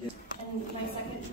Yes. And my second,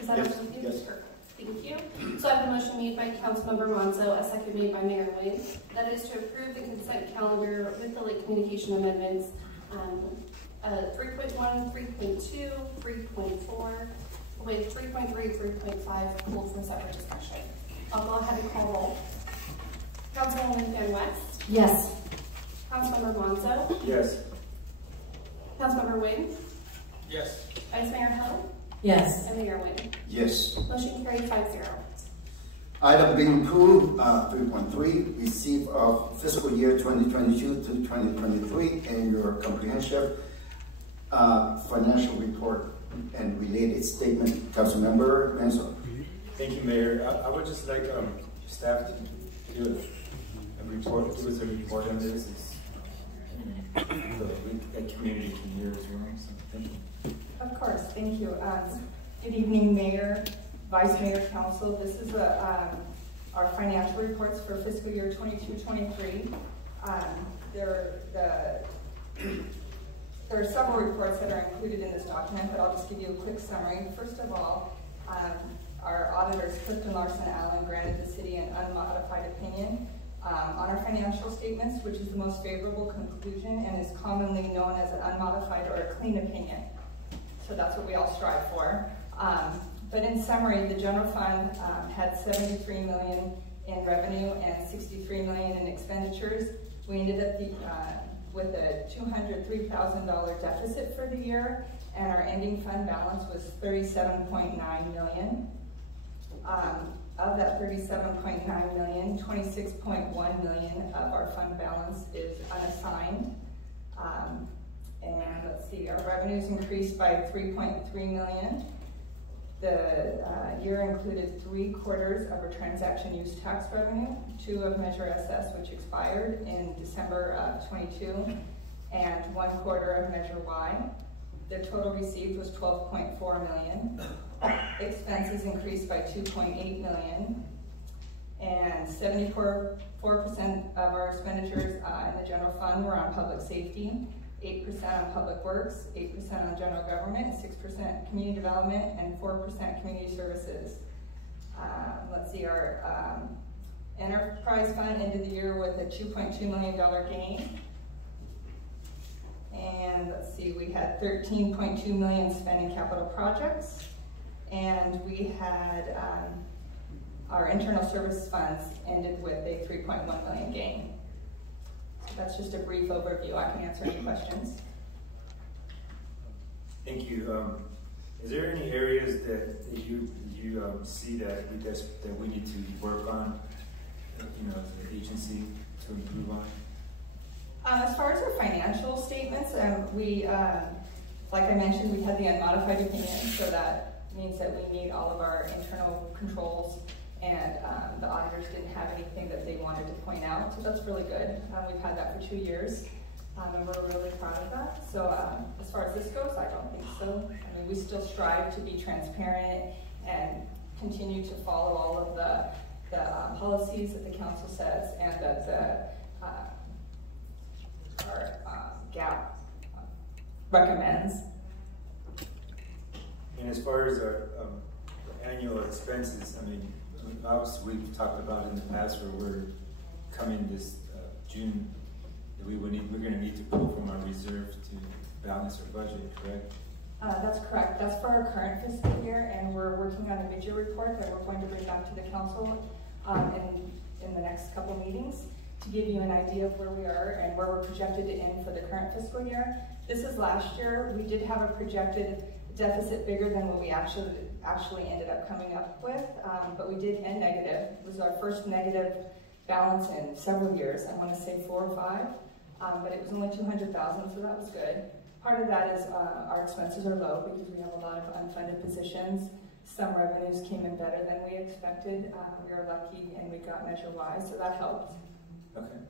is that Yes. okay with you? Yes. Perfect. Thank you. So I have a motion made by Councilmember Monzo, a second made by Mayor Wayne. That is to approve the consent calendar with the late communication amendments 3.1, 3.2, 3.4, with 3.3, 3.5 pulled from separate discussion. I'll go ahead and call roll. Councilwoman Van West? Yes. Councilmember Monzo? Yes. Councilmember Wayne? Yes. Vice Mayor Hill? Yes. And Mayor Wayne. Yes. Motion carried 5-0. Item being approved, 3.3, receipt of fiscal year 2022 to 2023 and your comprehensive financial report and related statement. Councilmember Manzo. Thank you, Mayor. I would just like staff to give us a report on this, so that community can hear as well. So thank you. Of course, thank you. Good evening, Mayor, Vice Mayor, Council. This is our financial reports for fiscal year 22-23. There are several reports that are included in this document, but I'll just give you a quick summary. First of all, our auditors, Clifton Larson Allen, granted the city an unmodified opinion on our financial statements, which is the most favorable conclusion and is commonly known as an unmodified or a clean opinion. So that's what we all strive for. But in summary, the general fund had $73 million in revenue and $63 million in expenditures. We ended up with a $203,000 deficit for the year, and our ending fund balance was $37.9 million. Of that $37.9 million, $26.1 million of our fund balance is unassigned. And let's see, our revenues increased by $3.3 million. The year included 3/4 of our transaction use tax revenue, 2 of Measure SS, which expired in December of 22, and 1/4 of Measure Y. The total received was $12.4 million. Expenses increased by $2.8 million, and 74% of our expenditures in the general fund were on public safety, 8% on public works, 8% on general government, 6% community development, and 4% community services. Let's see, our enterprise fund ended the year with a $2.2 million gain. And let's see, we had $13.2 million spent in capital projects, and we had our internal service funds ended with a $3.1 million gain. That's just a brief overview. I can answer any questions. Thank you. Is there any areas that you see that we need to work on, as an agency to improve on? As far as our financial statements, we, like I mentioned, we had the unmodified opinion, so that means that we meet all of our internal controls, and the auditors didn't have anything that they wanted to point out, so that's really good. We've had that for 2 years, and we're really proud of that. So as far as this goes, I don't think so. I mean, we still strive to be transparent and continue to follow all of the policies that the council says and that our GAP recommends. And as far as our annual expenses, I mean, obviously we've talked about in the past where we're coming this June that we're going to need to pull from our reserve to balance our budget, correct? That's correct. That's for our current fiscal year, and we're working on a mid-year report that we're going to bring back to the council in the next couple meetings to give you an idea of where we are and where we're projected to end for the current fiscal year. This is last year. We did have a projected deficit bigger than what we actually ended up coming up with, but we did end negative. It was our first negative balance in several years. I want to say 4 or 5, but it was only $200,000, so that was good. Part of that is our expenses are low because we have a lot of unfunded positions. Some revenues came in better than we expected. We were lucky and we got Measure Y, so that helped. Okay.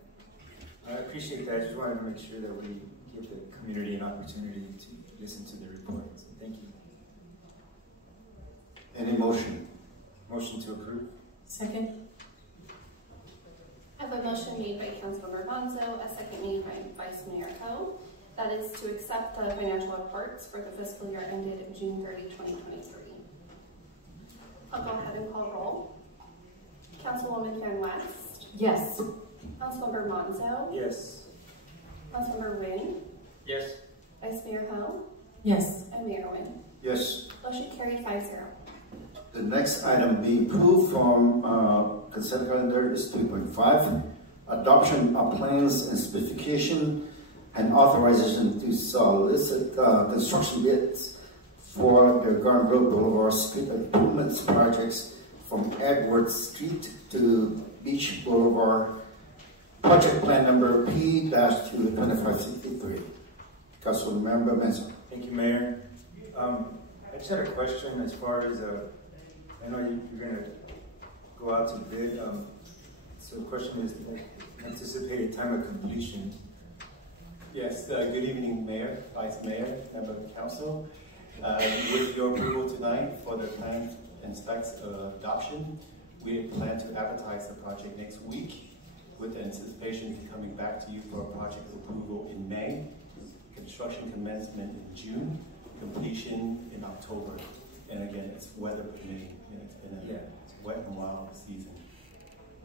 I appreciate that. I just wanted to make sure that we give the community an opportunity to listen to the report. So thank you. Any motion? Motion to approve. Second. I have a motion made by Councilmember Monzo, a second made by Vice Mayor Ho. That is to accept the financial reports for the fiscal year ended June 30, 2023. I'll go ahead and call roll. Councilwoman Van West. Yes. Councilmember Monzo. Yes. Councilmember Wynn. Yes. Vice Mayor Hill. Yes. And Mayor Wynn. Yes. Motion carried 5-0. The next item being approved from consent calendar is 3.5, adoption of plans and specification and authorization to solicit construction bids for the Garden Grove Boulevard street improvements projects from Edwards Street to Beach Boulevard, project plan number P-2563. Councilmember Benson. Thank you, Mayor. I just had a question as far as, I know you're going to go out to bid. So the question is, anticipated time of completion. Yes, good evening, Mayor, Vice Mayor, member of the council. With your approval tonight for the plan and specs adoption, we plan to advertise the project next week with the anticipation of coming back to you for a project approval in May, construction commencement in June, completion in October. And again, it's weather permitting. It's been a wet and wild season.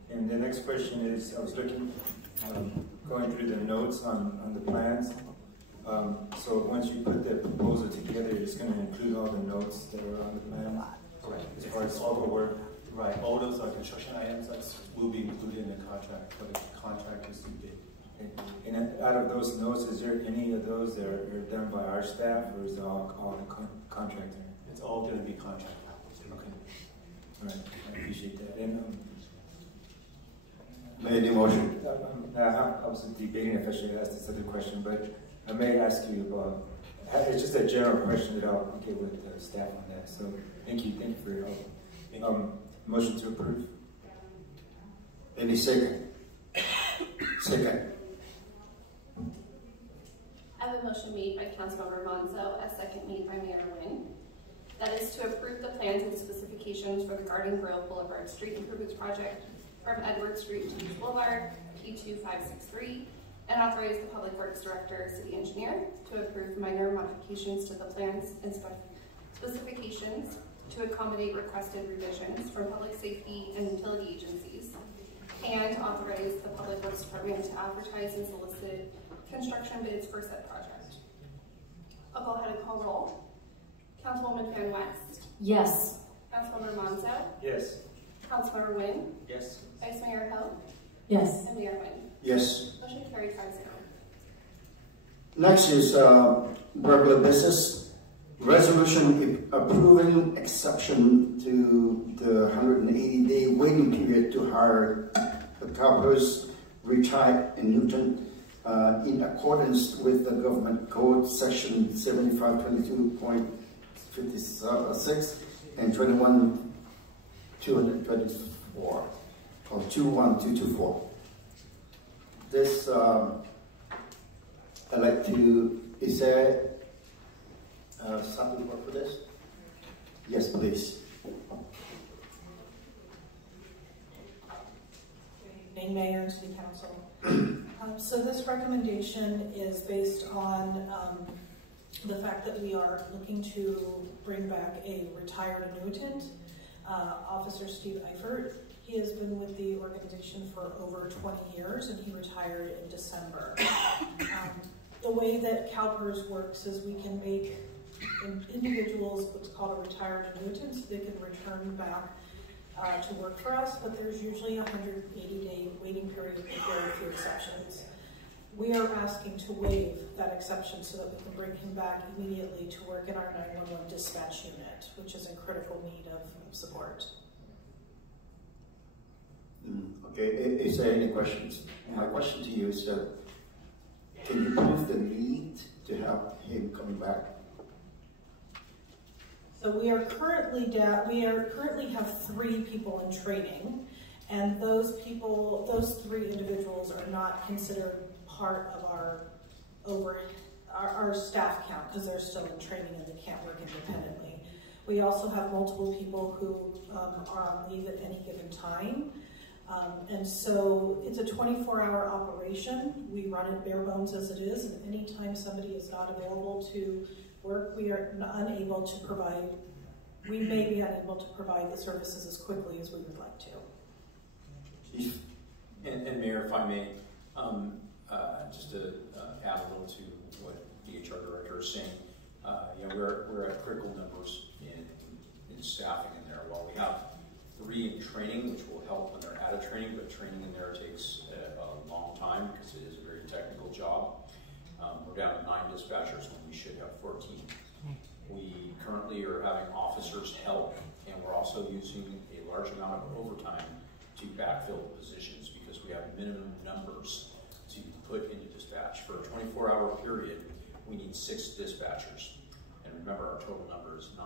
And the next question is, I was looking, going through the notes on the plans. So once you put the proposal together, it's going to include all the notes that are on the plan? Correct. As far as all the work? Right, all those are construction items that will be included in the contract for the contractors to bid. And out of those notes, is there any of those that are done by our staff, or is it all the contractor? It's all going to be contract. Okay. All right, I appreciate that. And Made the motion. I was debating if I should ask this other question, but I may ask you about, it's just a general question that I'll get with the staff on that. So thank you for your help. Motion to approve. Any second? Second. I have a motion made by Councilmember Monzo, a second made by Mayor Wynn. That is to approve the plans and specifications for the Garden Grove Boulevard Street Improvements Project from Edwards Street to Beach Boulevard, P-2563, and authorize the Public Works Director, City Engineer, to approve minor modifications to the plans and specifications to accommodate requested revisions from public safety and utility agencies, and authorize the Public Works Department to advertise and solicit construction bids for said project. I'll go ahead and call roll. Councilwoman Van West. Yes. Councilmember Monzo. Yes. Councilmember Wynn. Yes. Vice Mayor Hill. Yes. And Mayor Wynn. Yes. Motion carried 5-0. Next is regular business. Resolution approving exception to the 180-day waiting period to hire the carpenters retired in Newton in accordance with the government code section 7522.56 and 21224 or 21224. This I'd like to, is there something more for this? Yes, please. Good evening, Mayor and City Council. So this recommendation is based on the fact that we are looking to bring back a retired annuitant, Officer Steve Eifert. He has been with the organization for over 20 years and he retired in December. The way that CalPERS works is we can make individuals what's called a retired annuitant, so they can return back to work for us, but there's usually a 180-day waiting period with very few exceptions. We are asking to waive that exception so that we can bring him back immediately to work in our 911 dispatch unit, which is in critical need of support. Okay, is there any questions? My question to you is can you prove the need to have him coming back? So we are currently have 3 people in training, and those 3 individuals are not considered part of our staff count because they're still in training and they can't work independently. We also have multiple people who are on leave at any given time. And so it's a 24-hour operation. We run it bare bones as it is, and anytime somebody is not available to work, we are unable to provide, we may be unable to provide the services as quickly as we would like to. Chief? And Mayor, if I may, just to add a little to what the HR director is saying, we're at critical numbers in staffing in there. While we have 3 in training, which will help when they're out of training, but training in there takes a long time because it is a very technical job. We're down to 9 dispatchers when we should have 14. We currently are having officers help, and we're also using a large amount of overtime to backfill positions because we have minimum numbers to put into dispatch. For a 24-hour period, we need 6 dispatchers. And remember, our total number is 9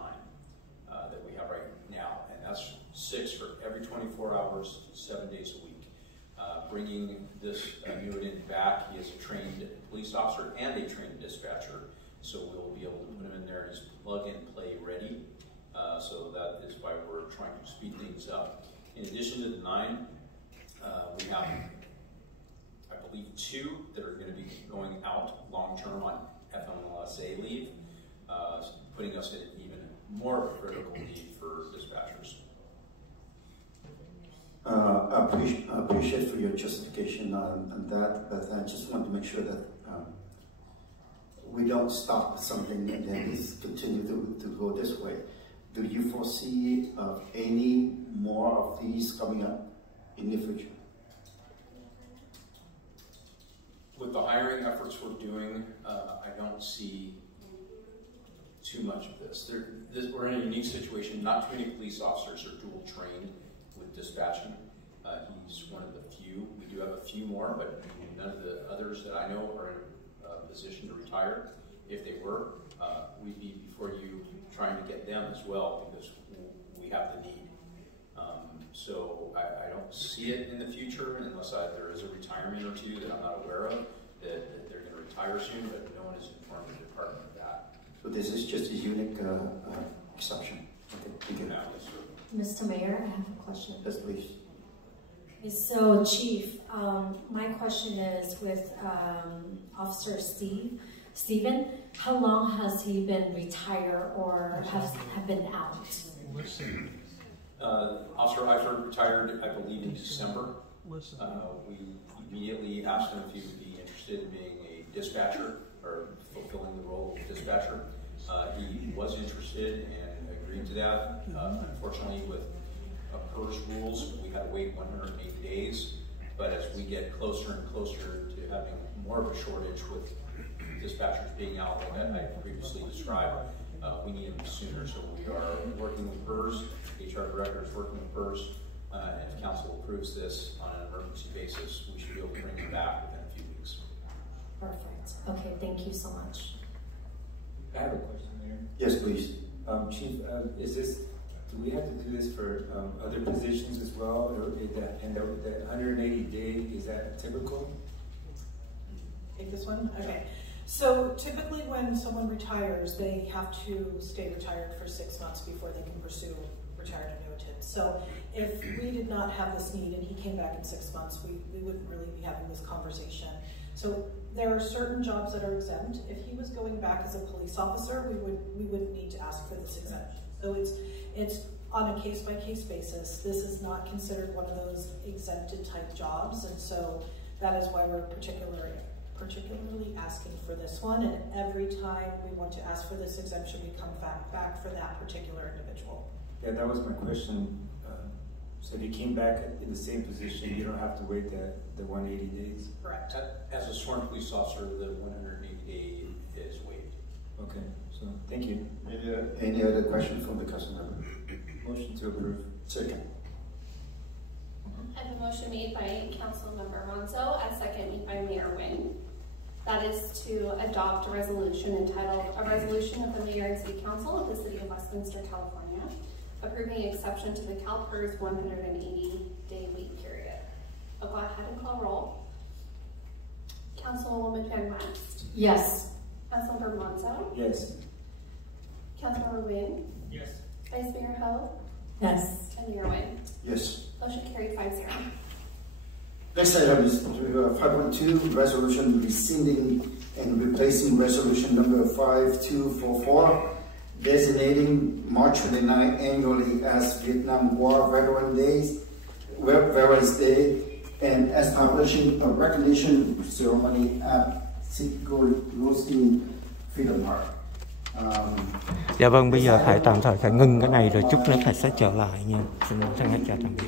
that we have right now. And that's 6 for every 24 hours, 7 days a week. Bringing this new addition back, he is a trained police officer and a trained dispatcher. So we'll be able to put him in there. He's plug and play ready. So that is why we're trying to speed things up. In addition to the 9, we have, I believe, 2 that are going to be going out long-term on FMLSA leave, putting us in even more of a critical need for dispatchers. I appreciate for your justification on that, but I just want to make sure that we don't stop at something and then just continue to go this way. Do you foresee any more of these coming up in the future? With the hiring efforts we're doing, I don't see too much of this. We're in a unique situation. Not too many police officers are dual trained with dispatching. He's one of the few. We do have a few more, but none of the others that I know are in a position to retire. If they were, we'd be before you trying to get them as well because we have the need. So I don't see it in the future unless there is a retirement or 2 that I'm not aware of that they're going to retire soon, but no one has informed the department of that. So this is just a unique exception. Okay, thank you. Mr. Mayor, I have a question. Yes, please. So, Chief, my question is with Officer Stephen, how long has he been retired or have been out? Officer Eifert retired, I believe, in December. We immediately asked him if he would be interested in being a dispatcher or fulfilling the role of dispatcher. He was interested and agreed to that. Unfortunately, with PERS rules, we had to wait 180 days. But as we get closer and closer to having more of a shortage with dispatchers being out, like I previously described, we need him sooner. So we are working with PERS. HR director is working with PERS. And if council approves this on an emergency basis, we should be able to bring him back within a few weeks. Perfect. Okay, thank you so much. I have a question, Mayor. Yes, please. Chief, do we have to do this for other positions as well? Or and the 180 day, is that typical? Take this one? Okay. So typically when someone retires, they have to stay retired for 6 months before they can pursue retired annuitants. So if we did not have this need and he came back in 6 months, we wouldn't really be having this conversation. So there are certain jobs that are exempt. If he was going back as a police officer, we wouldn't need to ask for this exemption. So it's on a case-by-case basis. This is not considered one of those exempted type jobs, and so that is why we're particularly asking for this one. And every time we want to ask for this exemption, we come back for that particular individual. Yeah, that was my question. So if you came back in the same position, you don't have to wait the 180 days? Correct. As a sworn police officer, the 180 day is waived. Okay, so thank you. Any other questions from the council member? Motion to approve. Second. I have a motion made by Councilmember Monzo, a second made by Mayor Nguyen. That is to adopt a resolution entitled, "A Resolution of the Mayor and City Council of the City of Westminster, California, approving exception to the CalPERS 180-day wait period." I'll go ahead and call roll. Councilwoman Van West. Yes. Councilmember Monzo. Yes. Councilmember Nguyen. Yes. Vice Mayor Ho. Yes. And Mayor Nguyen. Yes. Motion carried 5-0. Next item is 5.2, resolution rescinding and replacing resolution number 5244, designating March 29 annually as Vietnam War Veterans Day, and establishing a recognition ceremony at Sigurdsson Freedom Park. Dạ vâng, bây giờ phải tạm thời phải ngưng cái này rồi chút nữa Thạch sẽ trở lại nha. Xin thân ái chào tạm biệt.